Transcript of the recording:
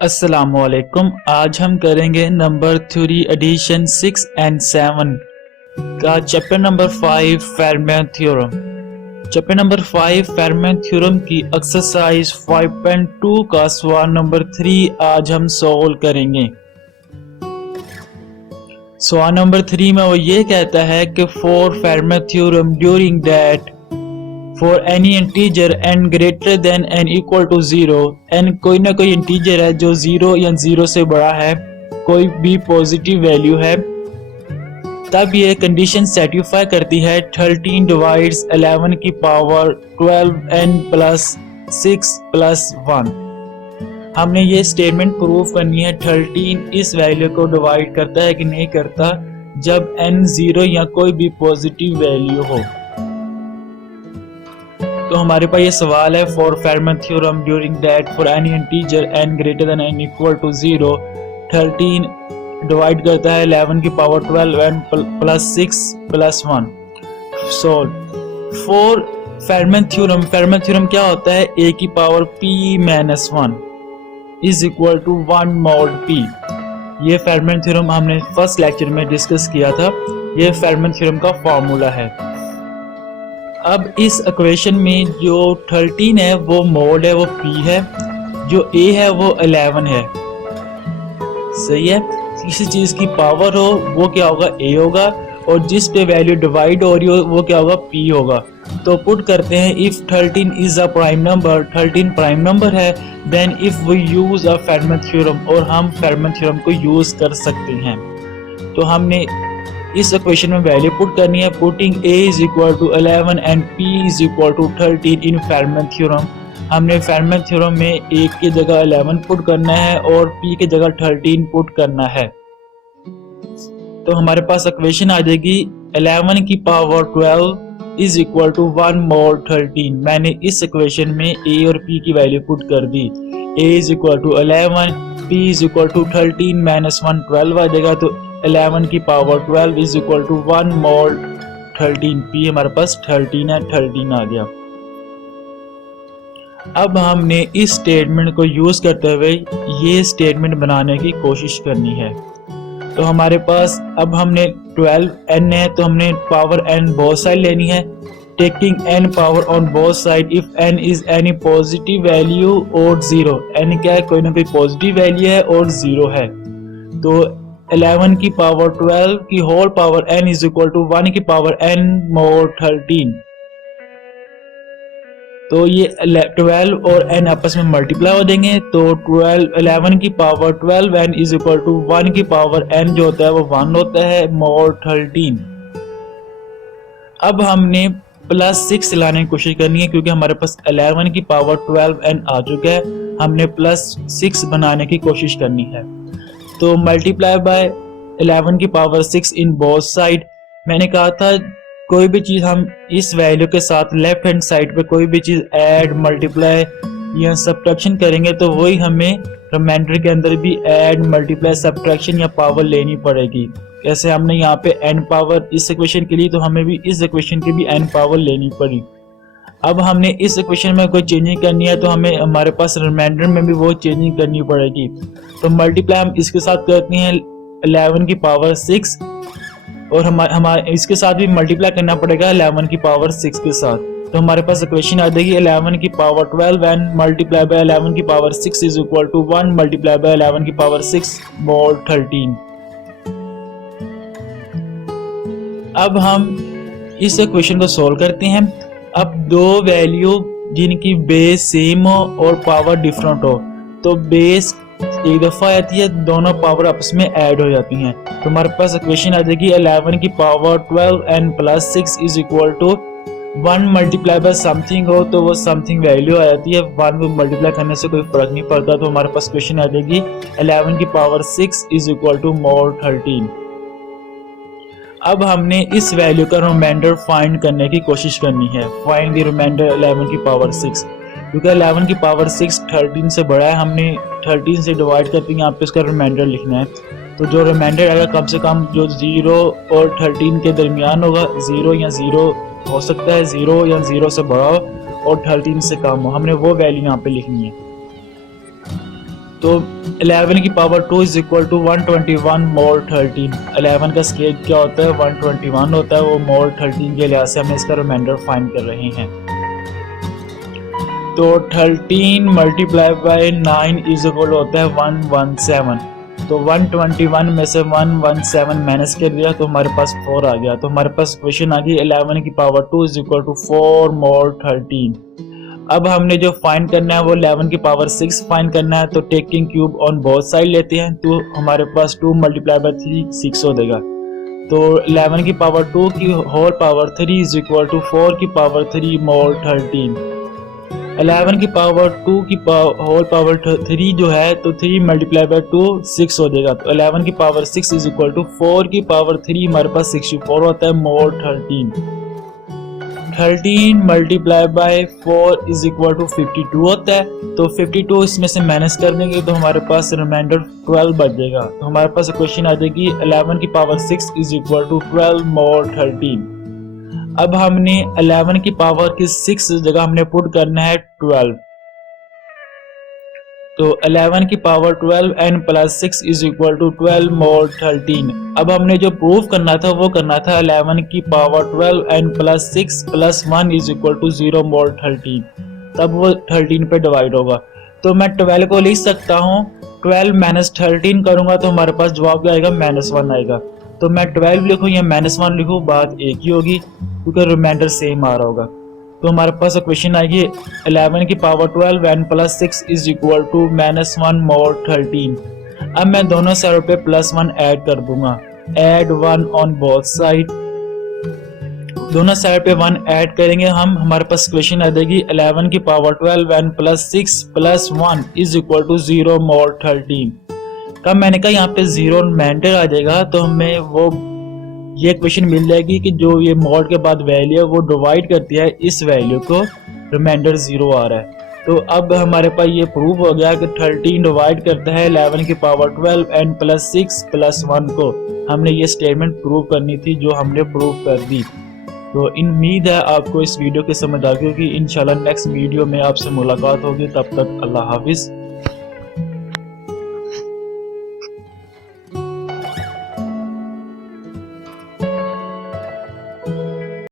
अस्सलामुअलैकुम। आज हम करेंगे नंबर 3 एडिशन 6 एंड 7 का chapter number 5 Fermat theorem. Chapter number 5 Fermat theorem की एक्सरसाइज 5.2 का सवाल नंबर 3 आज हम सॉल्व करेंगे। सवाल नंबर 3 में वो ये कहता है कि for Fermat theorem during that for any integer n greater than n equal to 0, n कोई ना कोई इंटीजर है जो 0 या 0 से बड़ा है, कोई भी पॉजिटिव वैल्यू है, तब ये कंडीशन सेटिस्फाई करती है 13 डिवाइड्स 11 की पावर 12n प्लस 6 प्लस 1। हमने ये स्टेटमेंट प्रूव करनी है 13 इस वैल्यू को डिवाइड करता है कि नहीं करता जब n 0 या कोई भी पॉजिटिव वैल्यू हो। तो हमारे पास ये सवाल है for Fermat theorem during that for any integer n greater than n equal to 0, 13 divide करता है 11 की power 12n plus 6 plus 1। Solve for Fermat theorem. Fermat theorem क्या होता है? a की power p minus 1 is equal to 1 mod p। ये Fermat theorem हमने first lecture में डिस्कस किया था। ये फेरमैन थ्योरम का फॉर्मूला है। अब इस इक्वेशन में जो 13 है वो मोड है, वो p है, जो a है वो 11 है। सही है। किसी चीज की पावर हो वो क्या होगा? a होगा, और जिस पे वैल्यू डिवाइड हो रही हो वो क्या होगा? p होगा। तो पुट करते हैं if 13 is a prime number, 13 prime number है, then if we use a Fermat theorem, और हम फेरमैन थ्योरम को यूज कर सकते हैं। तो हमने इस इक्वेशन में वैल्यू पुट करनी है। Putting a is equal to 11 and p is equal to 13 in Fermat theorem. हमने फेरमैन थ्योरम में a की जगह 11 पुट करना है और p की जगह 13 पुट करना है। तो हमारे पास इक्वेशन आ जाएगी 11 की power 12 is equal to 1 mod 13। मैंने इस इक्वेशन में a और p की वैल्यू पुट कर दी। a is equal to 11, p is equal to 13 minus 1 12 आ जाएगा। तो 11 की power 12 is equal to 1 mod 13। p हमारे पास 13 है, 13 आ गया। अब हमने इस स्टेटमेंट को यूज करते हुए ये स्टेटमेंट बनाने की कोशिश करनी है। तो हमारे पास अब हमने 12n है, तो हमने पावर n बोथ साइड लेनी है। Taking n power on both side if n is any positive value और 0। n क्या है? कोई ना कोई पॉजिटिव वैल्यू है और 0 है। तो 11 की पावर 12 की whole power n is equal to 1 की पावर n मोड 13। तो ये 12 और n आपस में मल्टीप्लाई हो देंगे। तो 11 की power 12n is equal to 1 की पावर n जो होता है वो 1 होता है मोड 13। अब हमने प्लस 6 लाने की कोशिश करनी है, क्योंकि हमारे पास 11 की पावर 12n आ चुका है। हमने प्लस 6 बनाने की कोशिश करनी है। तो मल्टीप्लाई बाय 11 की पावर 6 इन बोथ साइड। मैंने कहा था कोई भी चीज़ हम इस वैल्यू के साथ लेफ्ट हैंड साइड पे कोई भी चीज़ ऐड, मल्टीप्लाई या सब्ट्रैक्शन करेंगे तो वही हमें रिमाइंडर के अंदर भी ऐड, मल्टीप्लाई, सब्ट्रैक्शन या पावर लेनी पड़ेगी। जैसे हमने यहाँ पे n पावर इस इक्वेशन के लिए, तो हमें भी इस इक्वेशन की भी n पावर लेनी पड़ी। अब हमने इस इक्वेशन में कोई चेंजिंग करनी है तो हमें हमारे पास रिमाइंडर में भी वो चेंजिंग करनी पड़ेगी। तो मल्टीप्लाई हम इसके साथ करते हैं 11 की पावर 6, और हमारे इसके साथ भी मल्टीप्लाई करना पड़ेगा 11 की पावर 6 के साथ। तो हमारे पास इक्वेशन आ जाएगी 11 की पावर 12 एंड मल्टीप्लाई बाय 11 की power 6 is equal to 1 multiply by 11 की पावर 6 मोड 13। अब हम इस इक्वेशन को सोल्व करते हैं। अब दो वैल्यू जिनकी बेस सेम हो और पावर डिफरेंट हो, तो बेस एक दफा आती है, दोनों पावर आपस में ऐड हो जाती हैं। तो हमारे पास इक्वेशन आ जाएगी 11 की power 12n plus 6 is equal to 1 multiply by something हो तो वो समथिंग वैल्यू आ जाती है। 1 को मल्टीप्लाई करने से कोई फर्क नहीं पड़ता। तो हमारे पास इक्वेशन आ जाएगी 11 की power 6 is equal to mod 13। अब हमने इस वैल्यू का रिमाइंडर फाइंड करने की कोशिश करनी है। फाइंड द रिमाइंडर 11 की पावर 6, क्योंकि 11 की पावर 6 13 से बड़ा है। हमने 13 से डिवाइड करके यहाँ पे इसका रिमाइंडर लिखना है। तो जो रिमाइंडर आएगा कम से कम जो 0 और 13 के दरमियान होगा, 0 या 0 हो सकता है, 0 या 0 से बड़ा हो और 13 से कम हो। हमने वो वैल्यू यहाँ पे लिखनी है। तो 11 की पावर 2 इज इक्वल टू 121 मोल 13। 11 का स्केल क्या होता है, 121 होता है, वो मोल 13 के लिहाज से हम इसका रिमाइंडर फाइंड कर रहे हैं। तो 13 मल्टीप्लाई बाय 9 इज इक्वल होता है 117। तो 121 में से 117 माइनस कर दिया तो हमारे पास 4 आ गया। तो हमारे पास क्वेश्चन आ गई 11 की पावर 2 इज इक्वल टू 4 मोल 13। अब हमने जो फाइंड करना है वो 11 की पावर 6 फाइंड करना है। तो taking cube on both side लेते हैं तो हमारे पास 2 मल्टीप्लाई बाय 3 6 हो जाएगा। तो 11 की पावर 2 की whole power 3 is equal to 4 की पावर 3 मोल 13। 11 की पावर 2 की होल पावर 3 जो है तो 3 मल्टीप्लाई बाय 2 6 हो जाएगा। तो 11 की पावर 6 इज इक्वल टू 4 की पावर 3 हमारे पास 64 होता है mod 13। 13 multiply by 4 is equal to 52 होता है। तो 52 इसमें से माइनस कर देंगे तो हमारे पास रिमाइंडर 12 बचेगा। तो हमारे पास क्वेश्चन आ जाएगी 11 की power 6 is equal to 12 mod 13। अब हमने 11 की पावर की 6 जगह हमने पुट करना है 12। तो 11 की power 12 n plus 6 is equal to 12 mod 13। अब हमने जो प्रूफ करना था वो करना था 11 की power 12 n plus 6 plus 1 is equal to 0 mole 13। तब वो 13 पे डिवाइड होगा। तो मैं 12 को लिख सकता हूँ 12 माइनस 13 करूंगा तो हमारे पास जवाब क्या आएगा, -1 आएगा। तो मैं 12 लिखूँ या -1 लिखूँ बात एक ही होगी क्योंकि रिमाइंडर सेम आ रहा होगा। तो हमारे पास क्वेश्चन आएगी 11 की power 12 n plus 6 is equal to -1 mole 13। अब मैं दोनों साइड पे +1 ऐड कर दूंगा। Add 1 on both side. दोनों साइड पे 1 ऐड करेंगे हम, हमारे पास क्वेश्चन आ जाएगी 11 की power 12 n plus 6 plus 1 is equal to 0 mole 13। कब मैंने कहा यहाँ पे 0 रिमाइंडर आ जाएगा तो हमें वो ये क्वेश्चन मिल जाएगी कि जो ये मोड के बाद वैल्यू है वो डिवाइड करती है इस वैल्यू को, रिमाइंडर 0 आ रहा है। तो अब हमारे पास ये प्रूफ हो गया कि 13 डिवाइड करता है 11 की पावर 12 n प्लस 6 प्लस 1 को। हमने ये स्टेटमेंट प्रूव करनी थी जो हमने प्रूव कर दी। तो उम्मीद है आपको इस वीडियो की समझ आ गई होगी। इंशाल्लाह नेक्स्ट वीडियो में आपसे मुलाकात होगी। तब तक अल्लाह हाफिज।